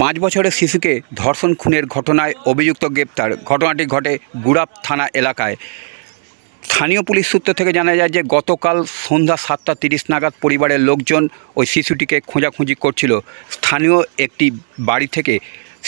5 বছরের শিশুকে ধর্ষণ খুনের ঘটনায় অভিযুক্ত গ্রেপ্তার। ঘটনাটি ঘটে গুড়াপ থানা এলাকায়। স্থানীয় পুলিশ সূত্র থেকে জানা যায় যে গতকাল সন্ধ্যা 7:30 নাগাদ পরিবারের লোকজন ওই শিশুটিকে খোঁজাখুঁজি করছিল। স্থানীয় একটি বাড়ি থেকে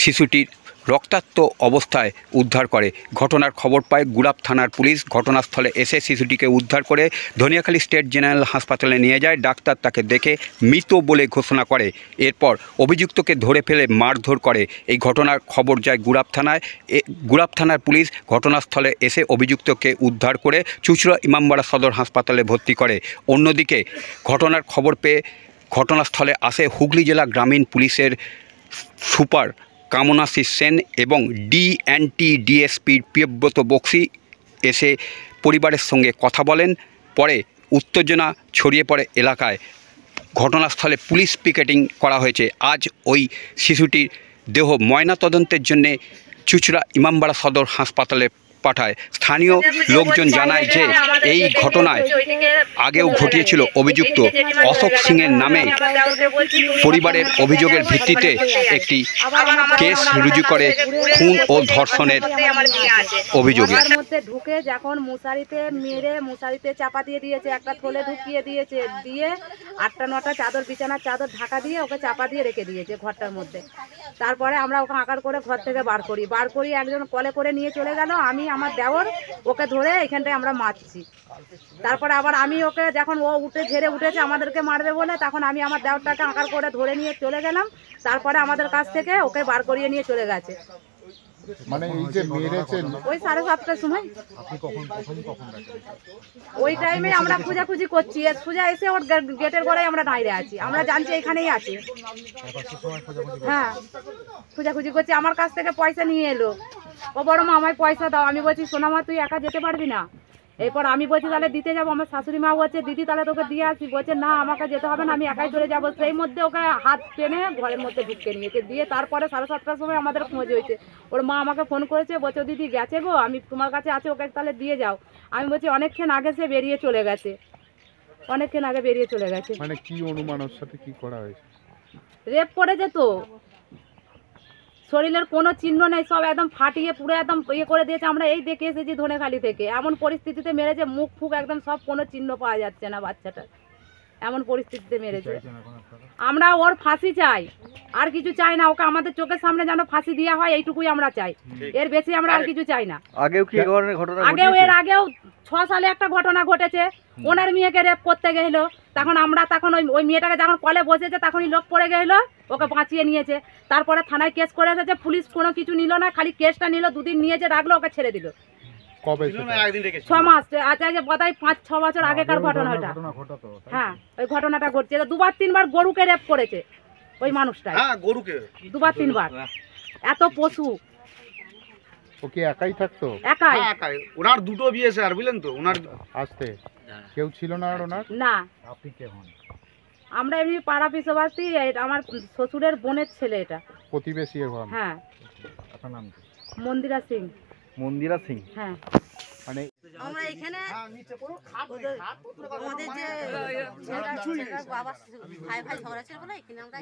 শিশুটির রক্তাক্ত অবস্থায় উদ্ধার করে। ঘটনার খবর পায় গুড়াপ থানার পুলিশ। ঘটনাস্থলে এসে শিশুটিকে উদ্ধার করে ধনিয়াখালী স্টেট জেনারেল হাসপাতালে নিয়ে যায়। ডাক্তার তাকে দেখে মৃত বলে ঘোষণা করে। এরপর অভিযুক্তকে ধরে ফেলে মারধর করে। এই ঘটনার খবর যায় গুড়াপ থানায়। গুড়াপ থানার পুলিশ ঘটনাস্থলে এসে অভিযুক্তকে উদ্ধার করে চুঁচুড়া ইমামবাড়া সদর হাসপাতালে ভর্তি করে। অন্যদিকে ঘটনার খবর পেয়ে ঘটনাস্থলে আসে হুগলি জেলা গ্রামীণ পুলিশের সুপার কামনাশিস সেন এবং ডিএনটি ডিএসপি প্রিয়ব্রত বক্সি এসে পরিবারের সঙ্গে কথা বলেন। পরে উত্তেজনা ছড়িয়ে পড়ে এলাকায়। ঘটনাস্থলে পুলিশ পিকেটিং করা হয়েছে। আজ ওই শিশুটির দেহ ময়নাতদন্তের জন্য চুঁচুড়া ইমামবাড়া সদর হাসপাতালে পাঠায়। স্থানীয় লোকজন জানায় যে এই ঘটনায় আগেও ঘটিয়েছিল অভিযুক্ত অশোক সিংয়ের নামে পরিবারের অভিযোগের ভিত্তিতে একটি কেস রুজু করে খুন ও ধর্ষণের অভিযোগে। মধ্যে ঢুকে যখন মশারিতে মেরে মশারিতে চাপা দিয়ে দিয়েছে, একটা থলে ঢুকিয়ে দিয়েছে, দিয়ে 8টা-9টা চাদর বিছানার চাদর ঢাকা দিয়ে ওকে চাপা দিয়ে রেখে দিয়েছে ঘরটার মধ্যে। তারপরে আমরা ওকে আঁকার করে ঘর থেকে বার করি একজন কলে করে নিয়ে চলে গেল। আমি আমার দেওর ওকে ধরে এখানটায় আমরা মারছি। তারপরে আবার আমি ওকে যখন ও ঝেড়ে উঠেছে আমাদেরকে মারবে বলে, তখন আমি আমার দেওরটাকে আঁকার করে ধরে নিয়ে চলে গেলাম। তারপরে আমাদের কাছ থেকে ওকে বার করিয়ে নিয়ে চলে গেছে। মানে এই যে মেরেছেন ওই 7:30টার সময়। আপনি কখন ওই টাইমে আমরা খোঁজাখুঁজি করছি। সোজা এসে ওর গেটের ঘরে আমরা দাঁড়িয়ে আছি। আমরা জানছি এখানেই আছে। হ্যাঁ, খোঁজাখুঁজি করছি। আমার কাছ থেকে পয়সা নিয়ে এলো। ও বড় মা আমায় পয়সা দাও। আমি বলছি সোনা মা তুই একা যেতে পারবি না। এরপর আমি বলছি তাহলে দিতে যাবো। আমার শাশুড়ি মা বলছে দিদি তাহলে তোকে দিয়ে আসি। বলছে না আমাকে যেতে হবে না, আমি একাই ধরে যাবো। সেই মধ্যে ওকে হাত টেনে ঘরের মধ্যে ঢুকিয়ে নিয়েছে। দিয়ে তারপরে 7:30টার সময় আমাদের খোঁজ হয়েছে। ওর মা আমাকে ফোন করেছে, বলছে দিদি গেছে গো, আমি তোমার কাছে আছে, ওকে তাহলে দিয়ে যাও। আমি বলছি অনেকক্ষণ আগে সে বেরিয়ে চলে গেছে, অনেকক্ষণ আগে বেরিয়ে চলে গেছে। মানে কি অনুমান ওর সাথে কি করা হয়েছে? রেপ করেছে তো, শরীরের কোনো চিহ্ন নেই, সব একদম ফাটিয়ে পুরো একদম ইয়ে করে দিয়েছে। আমরা এই দেখে এসেছি ধনেখালি থেকে। এমন পরিস্থিতিতে মেরেছে, মুখ ফুক একদম সব, কোনো চিহ্ন পাওয়া যাচ্ছে না বাচ্চাটার। এমন পরিস্থিতিতে মেরেছে। আমরা ওর ফাঁসি চাই, আর কিছু চাই না। ওকে আমাদের চোখের সামনে যেন ফাঁসি দেওয়া হয়, এইটুকুই আমরা চাই। এর বেশি আমরা আর কিছু চাই না। আগেও কি ধরনের ঘটনা? এর আগেও 6 সালে একটা ঘটনা ঘটেছে। ওনার মেয়েকে রেপ করতে গেল। তখন ওই মেয়েটাকে যখন কলে বসেছে তখনই লোক পড়ে গেল, ওকে বাঁচিয়ে নিয়েছে। তারপরে থানায় কেস করে এসেছে। পুলিশ কোনো কিছু নিল না, খালি কেসটা নিল, 2 দিন নিয়েছে, রাখলো, ওকে ছেড়ে দিল। কবে? 6 মাস। আচ্ছা বোধহয় 5-6 বছর আগেকার ঘটনা ওটা। হ্যাঁ, ওই ঘটনাটা ঘটছে। 2-3বার গরুকে রেপ করেছে ওই মানুষটা। হ্যাঁ, গরুকে 2-3বার। এত পশু। ওকে একাই থাকতো? একাই। ওনার 2টো বিয়ে স্যার, বুঝলেন তো। ওনার আসতে কেউ ছিল না? আর ওনার না। আপনি কে হন? আমরা এমনি পাড়া পিছবাসী। আমার শ্বশুরের বোনের ছেলে এটা। প্রতিবেশী হন? হ্যাঁ। আপনার নাম কি? মন্দিরা সিং। মন্দিরা সিং। হ্যাঁ। মানে আমরা এখানে আমাদের যে বাবা ভাই ঝগড়া ছিল বলে এখানে আমরা